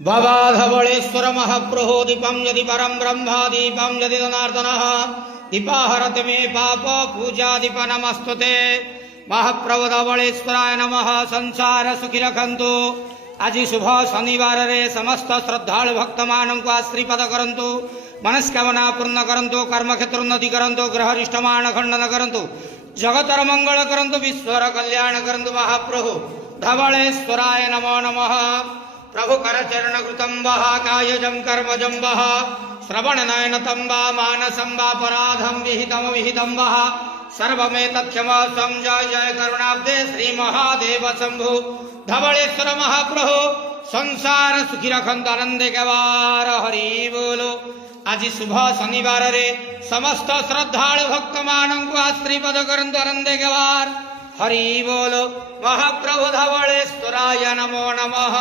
भवाधवलेश्वर महाप्रभो दीपं यदि परं ब्रह्म दीपं यदि जनार्दनः दीपाहरति मे पाप पूजा दीप नमस्तुते। महाप्रभु धवलेश्वराय नमः। संसार सुखी रखंतु। आज शुभ शनिवार रे समस्त श्रद्धालु भक्त मानक आश्रीपद करंतु। मनस्कामना पूर्ण करंतु। कर्मक्षेत्र उन्नति करंतु। ग्रहरिष्टमान खंडन करंतु। जगतर मंगल करंतु। विश्वर कल्याण करंतु। महाप्रभु धवलेश्वराय नमो नमः। प्रभु करचरण कृतं वः कायजं कर्मजं वः श्रवण नयनतं वा मानसं वा पराधं विहितं वः सर्वमेतत्क्षमस्वं जय जय करुणाब्दे श्री महादेव शंभु। धवलेश्वर महाप्रभु संसार सुखी रखंत आनंदे गवार हरि बोलो। आज शुभ शनिवार रे समस्त श्रद्धालु भक्त मानक आश्रीपद करंतु आनंदे गवार हरि बोलो। महाप्रभु धवलेश्वराय नमो नमः।